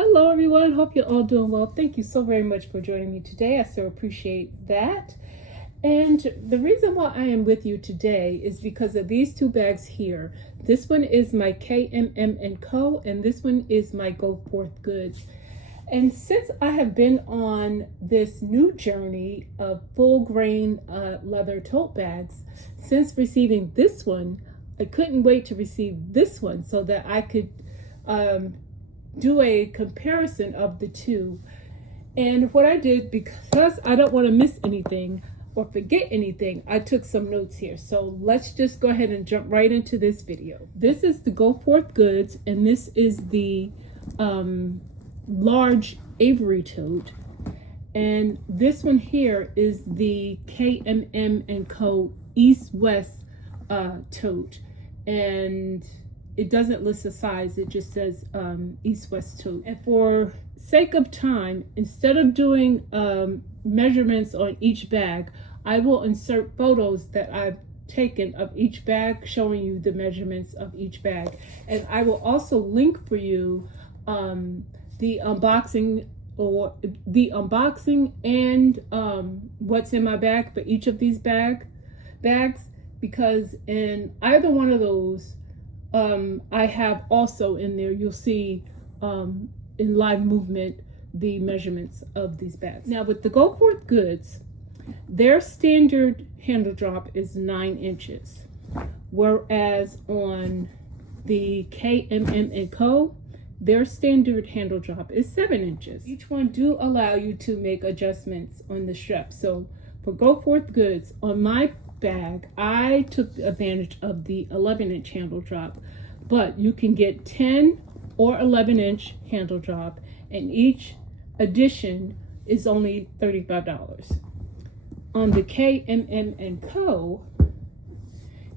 Hello everyone, hope you're all doing well. Thank you so very much for joining me today. I so appreciate that. And the reason why I am with you today is because of these two bags here. This one is my KMM & Co. and this one is my Go Forth Goods. And since I have been on this new journey of full grain leather tote bags, since receiving this one, I couldn't wait to receive this one so that I could do a comparison of the two. And what I did, because I don't want to miss anything or forget anything, I took some notes here. So let's just go ahead and jump right into this video. This is the Go Forth Goods, and this is the large Avery tote. And this one here is the KMM & Co. East-West tote. And it doesn't list the size, it just says East-West tote. And for sake of time, instead of doing measurements on each bag, I will insert photos that I've taken of each bag showing you the measurements of each bag. And I will also link for you the unboxing and what's in my bag for each of these bags, because in either one of those, I have also in there, you'll see in live movement the measurements of these bags. Now with the Go Forth Goods, their standard handle drop is 9 inches, whereas on the KMM & Co., their standard handle drop is 7 inches. Each one do allow you to make adjustments on the strap. So for Go Forth Goods, on my bag, I took advantage of the 11-inch handle drop, but you can get 10 or 11-inch handle drop, and each edition is only $35. On the KMM & Co.,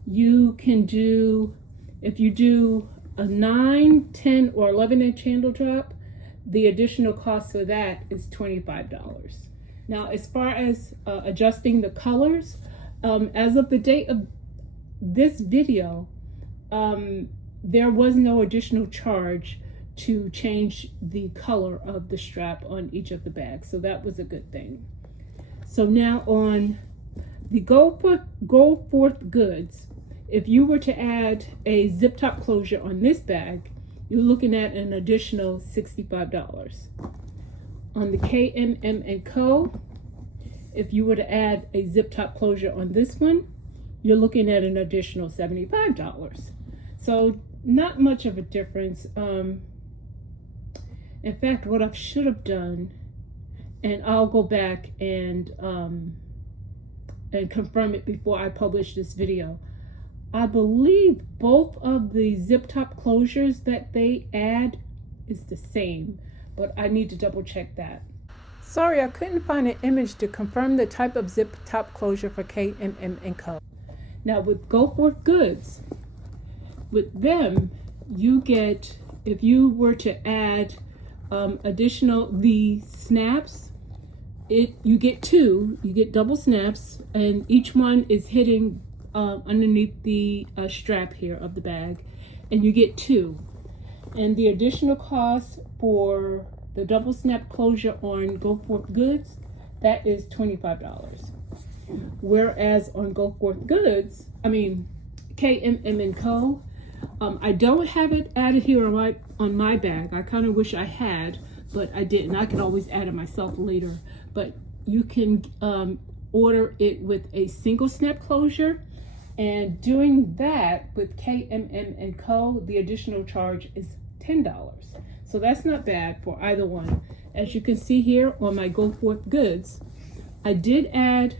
you can do, if you do a 9, 10, or 11-inch handle drop, the additional cost for that is $25. Now, as far as adjusting the colors, as of the date of this video, there was no additional charge to change the color of the strap on each of the bags, so that was a good thing. So now on the Go Forth Goods, if you were to add a zip top closure on this bag, you're looking at an additional $65. On the KMM & Co., if you were to add a zip top closure on this one, you're looking at an additional $75. So not much of a difference. In fact, what I should have done, and I'll go back and confirm it before I publish this video, I believe both of the zip top closures that they add is the same, but I need to double check that. Sorry, I couldn't find an image to confirm the type of zip top closure for KMM & Co. Now with Go Forth Goods, with them, you get, if you were to add the snaps, you get two, you get double snaps, and each one is hitting underneath the strap here of the bag, and you get two. And the additional cost for the double snap closure on Go Forth Goods, that is $25. Whereas on Go Forth Goods, KMM & Co., I don't have it added here on my bag. I kind of wish I had, but I didn't. I can always add it myself later. But you can order it with a single snap closure, and doing that with KMM & Co., the additional charge is $10. So that's not bad for either one. As you can see here on my Go Forth Goods, I did add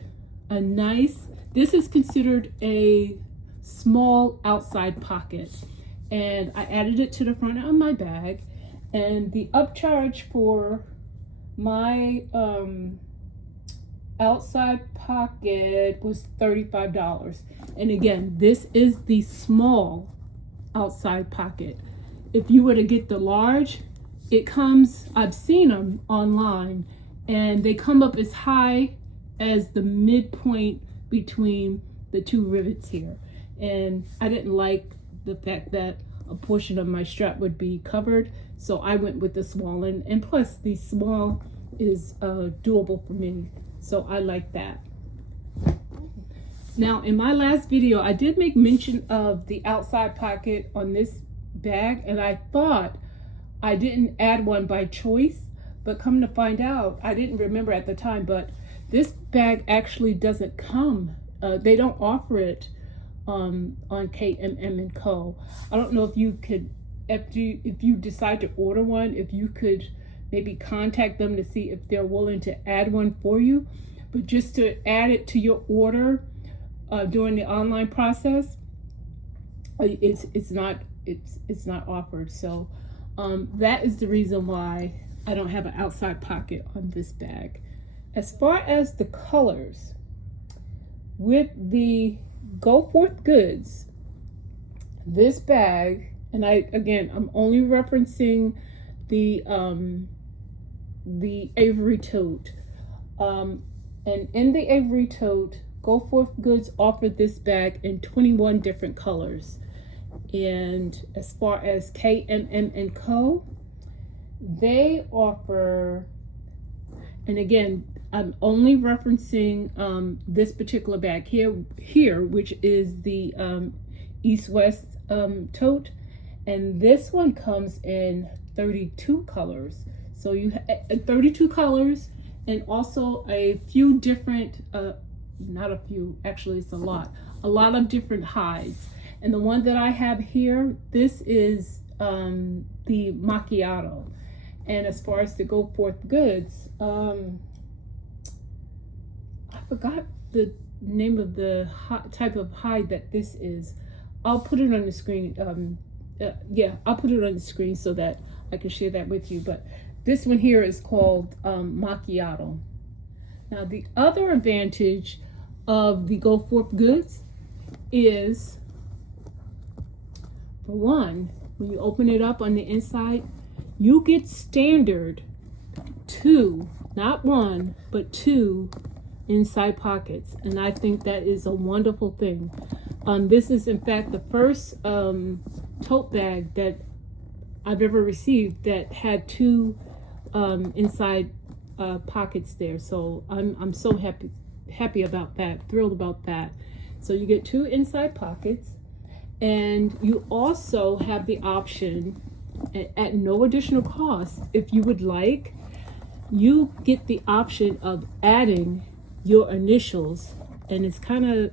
a nice, this is considered a small outside pocket, and I added it to the front of my bag, and the upcharge for my outside pocket was $35. And again, this is the small outside pocket. If you were to get the large, it comes, I've seen them online, and they come up as high as the midpoint between the two rivets here. And I didn't like the fact that a portion of my strap would be covered, So I went with the small, and plus the small is doable for me. So I like that. Now, in my last video, I did make mention of the outside pocket on this bag, and I thought I didn't add one by choice, but come to find out, I didn't remember at the time, but this bag actually doesn't come. They don't offer it on KMM & Co. I don't know if you could, if you decide to order one, if you could maybe contact them to see if they're willing to add one for you. But just to add it to your order during the online process, it's not offered. So that is the reason why I don't have an outside pocket on this bag. As far as the colors, with the Go Forth Goods, this bag, and I'm only referencing the Avery Tote. And in the Avery Tote, Go Forth Goods offered this bag in 21 different colors. And as far as KMM & Co., they offer, and again, I'm only referencing this particular bag here, which is the East-West Tote. And this one comes in 32 colors. So you have 32 colors, and also a few different, not a few, actually it's a lot of different hides. And the one that I have here, this is the macchiato. And as far as the Go Forth Goods, I forgot the name of the type of hide that this is. I'll put it on the screen. Yeah, I'll put it on the screen so that I can share that with you. But this one here is called macchiato. Now, the other advantage of the Go Forth Goods is, for one, when you open it up on the inside, you get standard 2, not 1, but 2 inside pockets. And I think that is a wonderful thing. This is, in fact, the first tote bag that I've ever received that had 2 inside pockets there. So I'm so happy about that, thrilled about that. So you get 2 inside pockets, and you also have the option at no additional cost, if you would like, you get the option of adding your initials, and it's kind of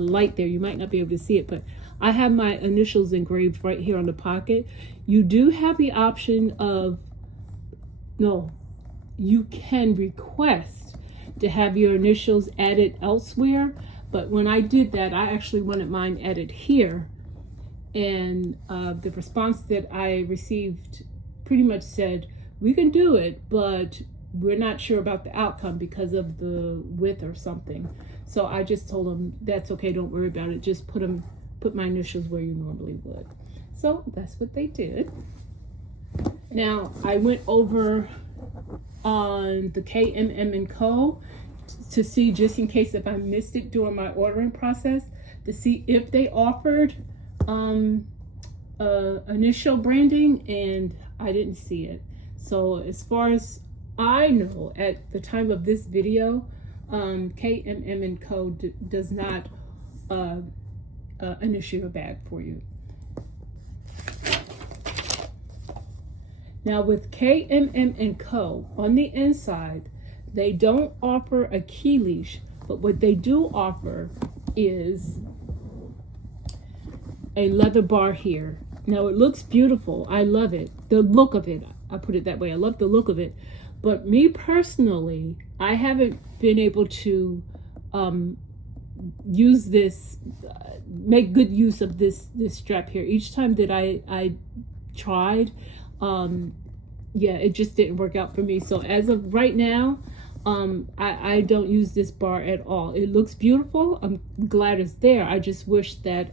light there, you might not be able to see it, but I have my initials engraved right here on the pocket. You do have the option of, no, you can request to have your initials added elsewhere, but when I did that, I actually wanted mine added here, and the response that I received pretty much said, we can do it, but we're not sure about the outcome because of the width or something. So I just told them, that's okay, don't worry about it, just put my initials where you normally would. So that's what they did. Now, I went over on the KMM & Co. to see, just in case if I missed it during my ordering process, to see if they offered initial branding, and I didn't see it. So as far as I know, at the time of this video, KMM & Co. does not initiate a bag for you. Now with KMM & Co., on the inside, they don't offer a key leash, but what they do offer is a leather bar here. Now it looks beautiful. I love it. The look of it. I put it that way. I love the look of it. But me personally, I haven't been able to use this, make good use of this strap here. Each time that I tried, yeah, it just didn't work out for me. So as of right now, I don't use this bar at all. It looks beautiful. I'm glad it's there. I just wish that,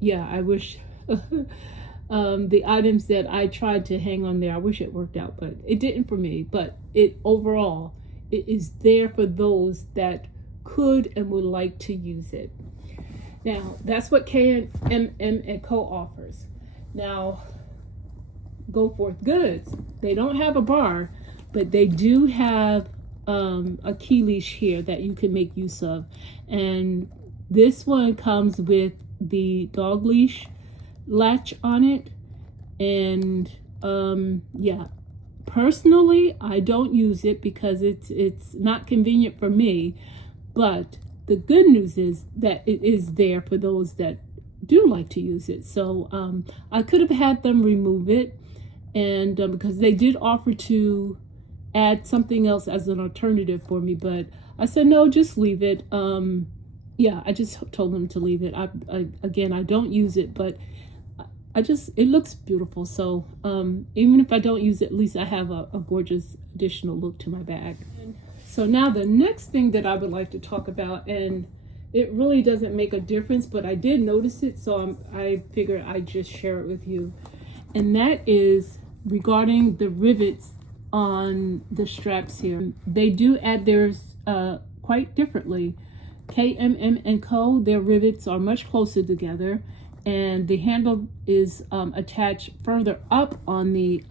yeah, I wish the items that I tried to hang on there, I wish it worked out, but it didn't for me. But overall, it is there for those that could and would like to use it. Now, that's what KMM & Co. offers. Now, Go Forth Goods. They don't have a bar, but they do have a key leash here that you can make use of. And this one comes with the dog leash latch on it. And yeah, personally, I don't use it because it's not convenient for me. But the good news is that it is there for those that do like to use it. So I could have had them remove it, and because they did offer to add something else as an alternative for me, but I said no, just leave it. Yeah, I just told them to leave it. Again, I don't use it, but it looks beautiful. So even if I don't use it, at least I have a gorgeous additional look to my bag. So now the next thing that I would like to talk about, and it really doesn't make a difference, but I did notice it, so I figured I'd just share it with you. And that is regarding the rivets on the straps here. They do add theirs quite differently. KMM and Co., their rivets are much closer together, and the handle is attached further up on the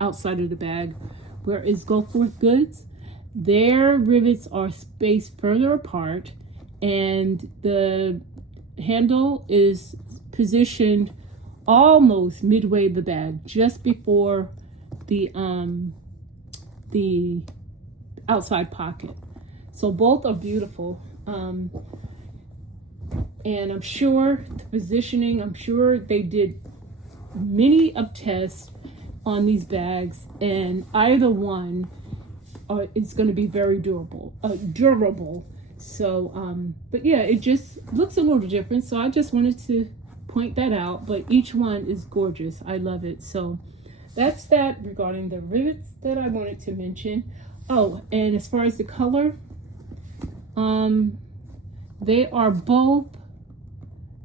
outside of the bag, whereas Go Forth Goods, their rivets are spaced further apart, and the handle is positioned almost midway the bag, just before the outside pocket. So both are beautiful. And I'm sure the positioning, I'm sure they did many of tests on these bags, and either one is going to be very durable. So, but yeah, it just looks a little different. So I just wanted to point that out, but each one is gorgeous. I love it. So that's that regarding the rivets that I wanted to mention. Oh, and as far as the color, they are both,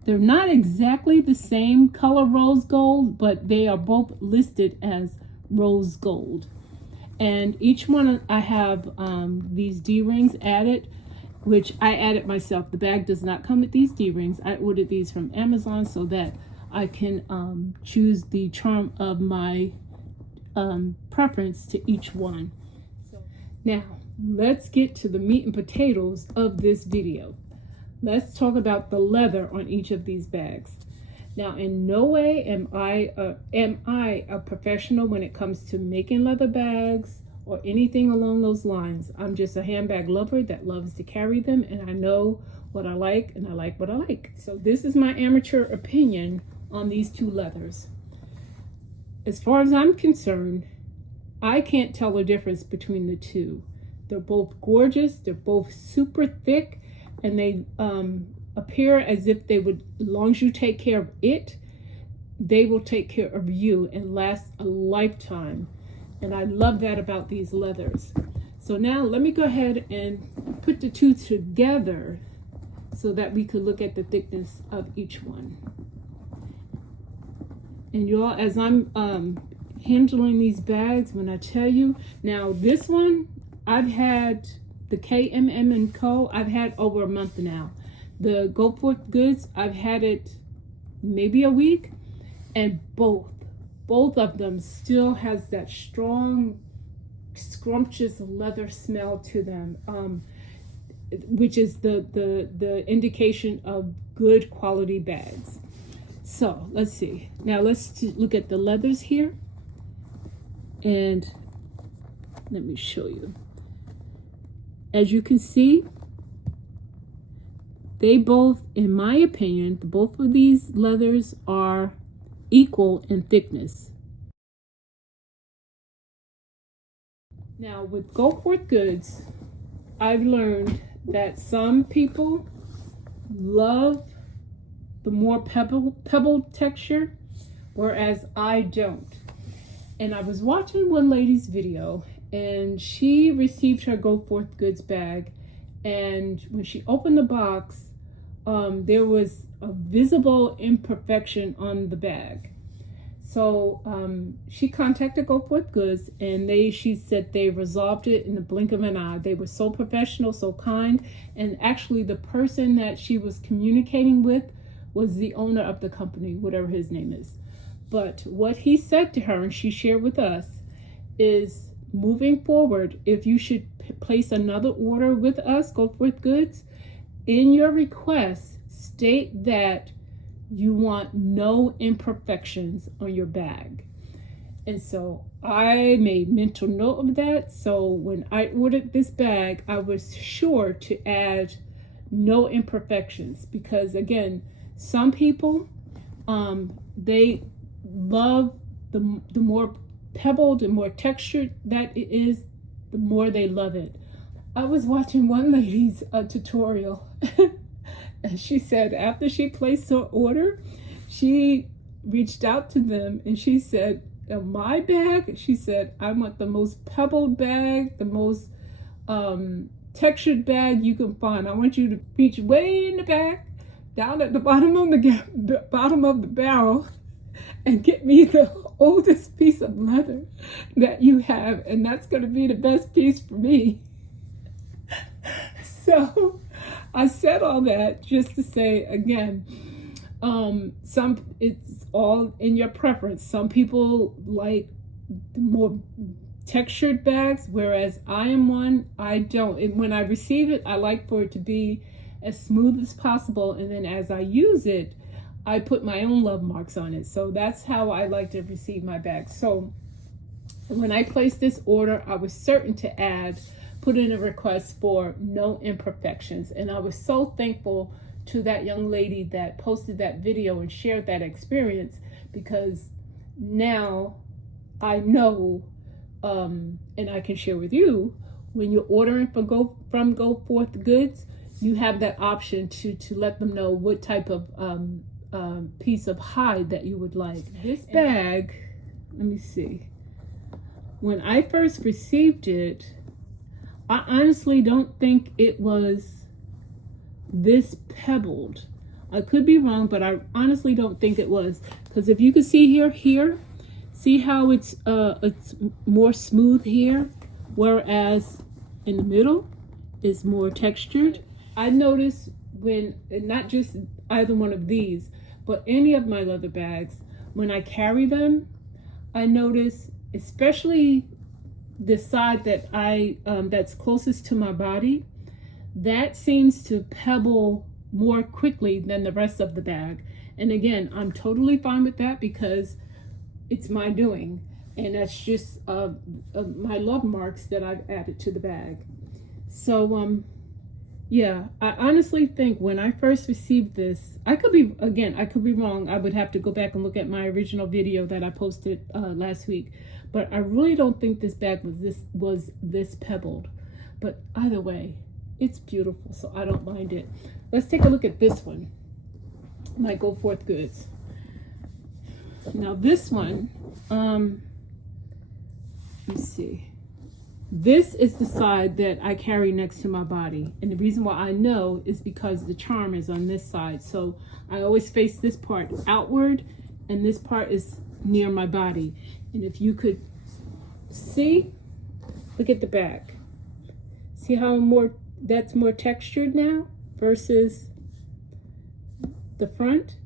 they're not exactly the same color rose gold, but they are both listed as rose gold. And each one I have these D-rings added, which I added myself. The bag does not come with these D-rings. I ordered these from Amazon so that I can choose the charm of my preference to each one. So now let's get to the meat and potatoes of this video. Let's talk about the leather on each of these bags. Now, in no way am I a professional when it comes to making leather bags or anything along those lines. I'm just a handbag lover that loves to carry them, and I know what I like, and I like what I like. So this is my amateur opinion on these two leathers. As far as I'm concerned, I can't tell the difference between the two. They're both gorgeous, they're both super thick, and they appear as if they would, as long as you take care of it, they will take care of you and last a lifetime. And I love that about these leathers. So now let me go ahead and put the two together so that we could look at the thickness of each one. And y'all, as I'm handling these bags, when I tell you, now this one, I've had the KMM and Co., I've had over a month now. The Go Forth Goods, I've had it maybe a week, and both of them still has that strong, scrumptious leather smell to them, which is the indication of good quality bags. So let's see. Now let's look at the leathers here, and let me show you. As you can see, they both, in my opinion, both of these leathers are equal in thickness. Now with Go Forth Goods, I've learned that some people love the more pebble texture, whereas I don't. And I was watching one lady's video, and she received her Go Forth Goods bag, and when she opened the box, there was a visible imperfection on the bag. So she contacted Go Forth Goods, and she said they resolved it in the blink of an eye. They were so professional, so kind, and actually the person that she was communicating with was the owner of the company, whatever his name is. But what he said to her, and she shared with us, is moving forward, if you should place another order with us, Go Forth Goods, in your request, state that you want no imperfections on your bag. And so I made mental note of that. So when I ordered this bag, I was sure to add no imperfections, because again, some people, they love the more pebbled and more textured that it is, the more they love it. I was watching one lady's tutorial and she said after she placed her order, she reached out to them and she said, my bag, she said, I want the most pebbled bag, the most textured bag you can find. I want you to reach way in the back, down at the bottom of the barrel, and get me the oldest piece of leather that you have, and that's going to be the best piece for me. So I said all that just to say, again, it's all in your preference. Some people like the more textured bags, whereas I am one, I don't. And when I receive it, I like for it to be as smooth as possible, and then as I use it, I put my own love marks on it. So that's how I like to receive my bag. So when I placed this order, I was certain to put in a request for no imperfections. And I was so thankful to that young lady that posted that video and shared that experience, because now I know, and I can share with you, when you're ordering from Go Forth Goods, you have that option to let them know what type of piece of hide that you would like. This bag, let me see. When I first received it, I honestly don't think it was this pebbled. I could be wrong, but I honestly don't think it was, because if you can see here, see how it's more smooth here, whereas in the middle is more textured. I noticed when, not just either one of these, but any of my leather bags, when I carry them, I notice, especially the side that that's closest to my body, that seems to pebble more quickly than the rest of the bag. And again, I'm totally fine with that, because it's my doing, and that's just my love marks that I've added to the bag. So yeah, I honestly think when I first received this, I could be wrong. I would have to go back and look at my original video that I posted last week, but I really don't think this bag was this pebbled. But either way, it's beautiful, so I don't mind it. Let's take a look at this one, my Go Forth Goods. Now this one, let's see. This is the side that I carry next to my body. And the reason why I know is because the charm is on this side. So I always face this part outward, and this part is near my body. And if you could see, look at the back. See how that's more textured now versus the front?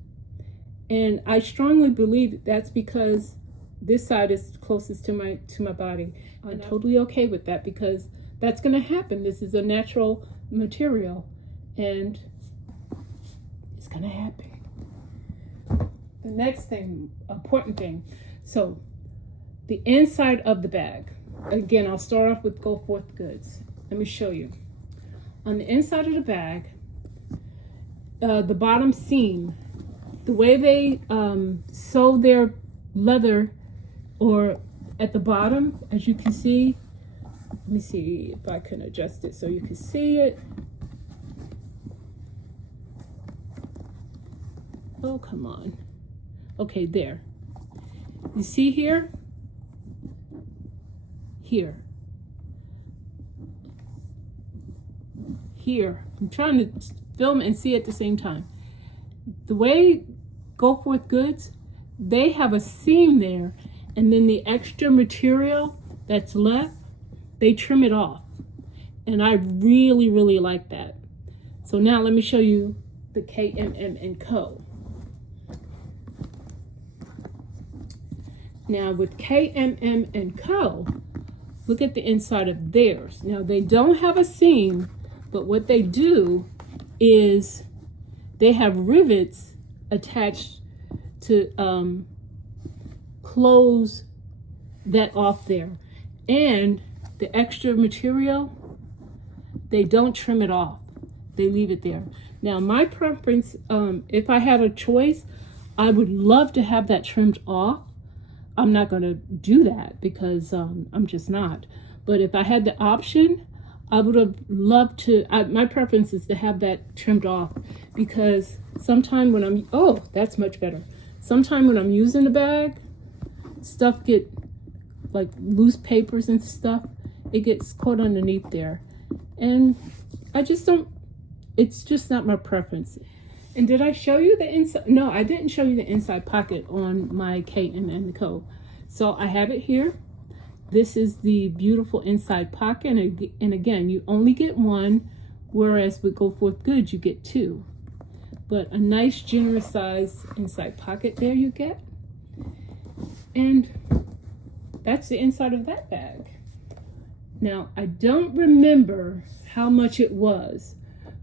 And I strongly believe that's because this side is closest to my body. I'm totally okay with that, because that's going to happen. This is a natural material, and it's going to happen. The next thing, important thing, so the inside of the bag. Again, I'll start off with Go Forth Goods. Let me show you. On the inside of the bag, the bottom seam, the way they sew their leather, or at the bottom, as you can see, let me see if I can adjust it so you can see it. Oh, come on. Okay, there. You see here? Here. Here. I'm trying to film and see at the same time. The way Go Forth Goods, they have a seam there, and then the extra material that's left, they trim it off. And I really, really like that. So now let me show you the KMM & Co. Now with KMM and Co, look at the inside of theirs. Now they don't have a seam, but what they do is they have rivets attached to close that off there. And the extra material, they don't trim it off. They leave it there. Now my preference, if I had a choice, I would love to have that trimmed off. I'm not going to do that because I'm just not. But if I had the option, I would have loved to. My preference is to have that trimmed off because sometime when I'm, oh, that's much better. Sometime when I'm using the bag, stuff get like loose papers and stuff. It gets caught underneath there. And I just don't, it's just not my preference. And did I show you the inside? No, I didn't show you the inside pocket on my KMM Co. So I have it here. This is the beautiful inside pocket. And again, you only get one, whereas with Go Forth Goods, you get two. But a nice generous size inside pocket there you get. And that's the inside of that bag. Now, I don't remember how much it was,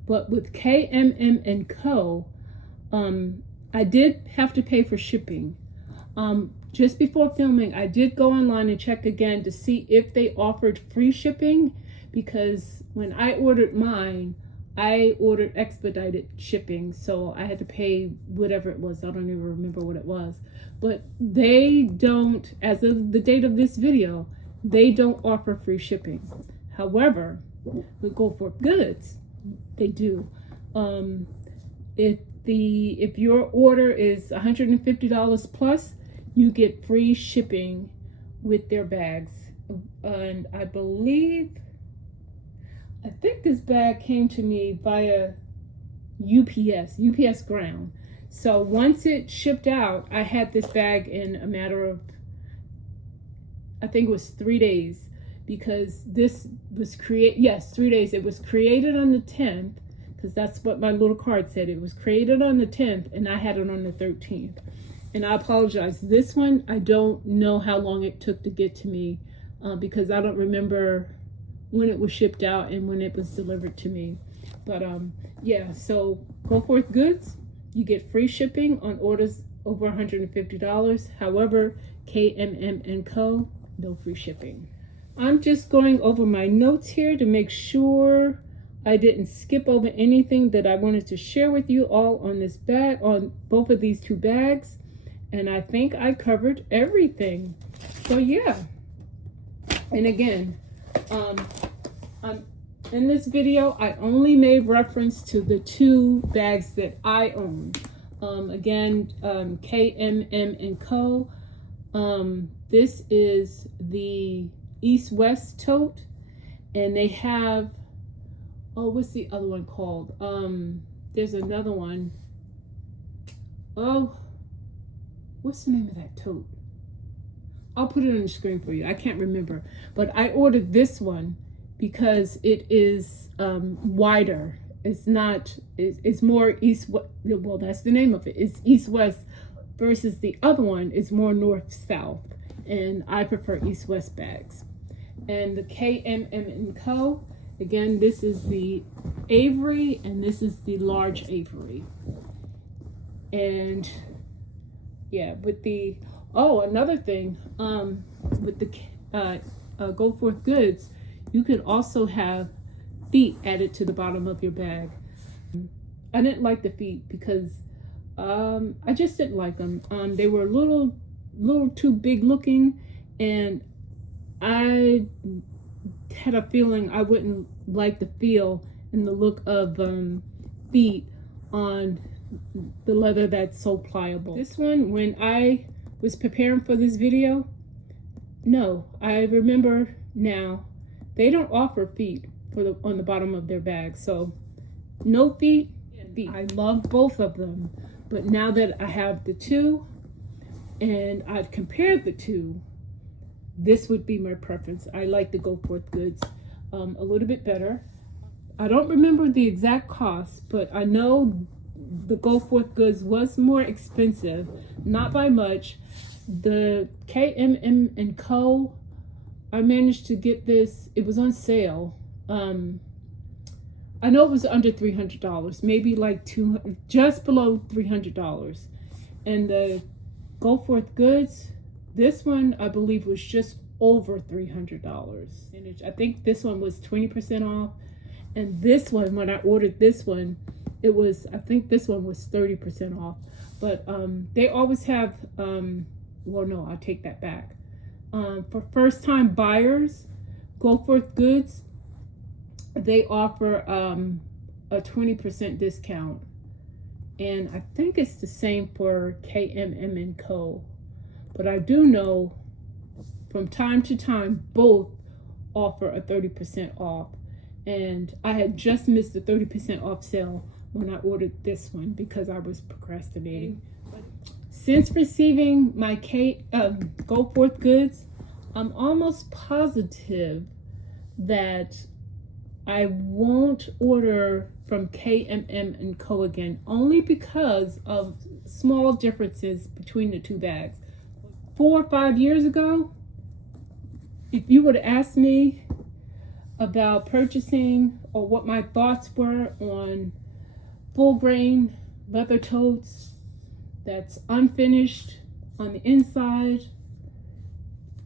but with KMM and Co, I did have to pay for shipping. Just before filming, I did go online and check again to see if they offered free shipping, because when I ordered mine, I ordered expedited shipping, so I had to pay whatever it was. I don't even remember what it was. But they don't, as of the date of this video, they don't offer free shipping. However, with Go Forth Goods, they do. If your order is $150 plus, you get free shipping with their bags. And I think this bag came to me via UPS ground. So once it shipped out, I had this bag in a matter of, I think it was 3 days, because this was 3 days. It was created on the 10th, because that's what my little card said. It was created on the 10th, and I had it on the 13th. And I apologize. This one, I don't know how long it took to get to me, because I don't remember when it was shipped out and when it was delivered to me. But yeah, so Go Forth Goods, you get free shipping on orders over $150. However, KMM and Co, no free shipping. I'm just going over my notes here to make sure I didn't skip over anything that I wanted to share with you all on this bag, on both of these two bags. And I think I covered everything. So yeah. And again, in this video, I only made reference to the two bags that I own. KMM and Co. This is the East-West tote, and they have, oh, what's the other one called? There's another one. Oh, what's the name of that tote? I'll put it on the screen for you. I can't remember, but I ordered this one because it is wider. It's not, it's more east, well, that's the name of it. It's east-west versus the other one is more north-south, and I prefer east-west bags. And the KMM and Co, again, this is the Avery, and this is the large Avery. And yeah, with the, oh, another thing, with the Go Forth Goods, you could also have feet added to the bottom of your bag. I didn't like the feet because I just didn't like them. They were a little too big looking, and I had a feeling I wouldn't like the feel and the look of feet on the leather that's so pliable. This one, when I was preparing for this video, no, I remember now, they don't offer feet for on the bottom of their bag. So no feet. I love both of them, but now that I have the two and I've compared the two, this would be my preference. I like the Go Forth Goods a little bit better. I don't remember the exact cost, but I know the Go Forth Goods was more expensive, not by much. The KMM and Co. I managed to get this. It was on sale. I know it was under $300, maybe like $200, just below $300. And the Go Forth Goods, this one I believe was just over $300. And I think this one was 20% off. And this one, when I ordered this one, it was, I think this one was 30% off. But they always have, well, no, I'll take that back. For first-time buyers, Go Forth Goods, they offer a 20% discount. And I think it's the same for KMM and Co. But I do know from time to time, both offer a 30% off. And I had just missed the 30% off sale when I ordered this one because I was procrastinating. Since receiving my Go Forth Goods, I'm almost positive that I won't order from KMM and Co. again, only because of small differences between the two bags. 4 or 5 years ago, if you would have asked me about purchasing or what my thoughts were on full grain leather totes that's unfinished on the inside,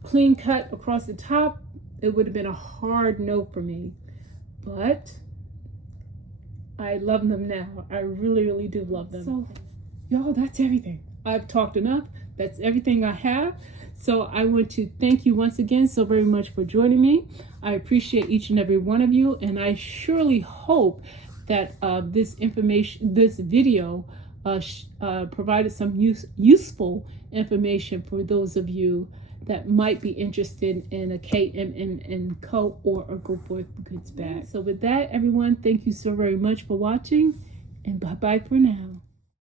clean cut across the top, it would have been a hard no for me. But I love them now. I really, really do love them. So, y'all, that's everything. I've talked enough. That's everything I have. So I want to thank you once again so very much for joining me. I appreciate each and every one of you, and I surely hope that this video provided some useful information for those of you that might be interested in a KMM and Co. or a Go Forth Goods bag. So with that, everyone, thank you so very much for watching, and bye-bye for now.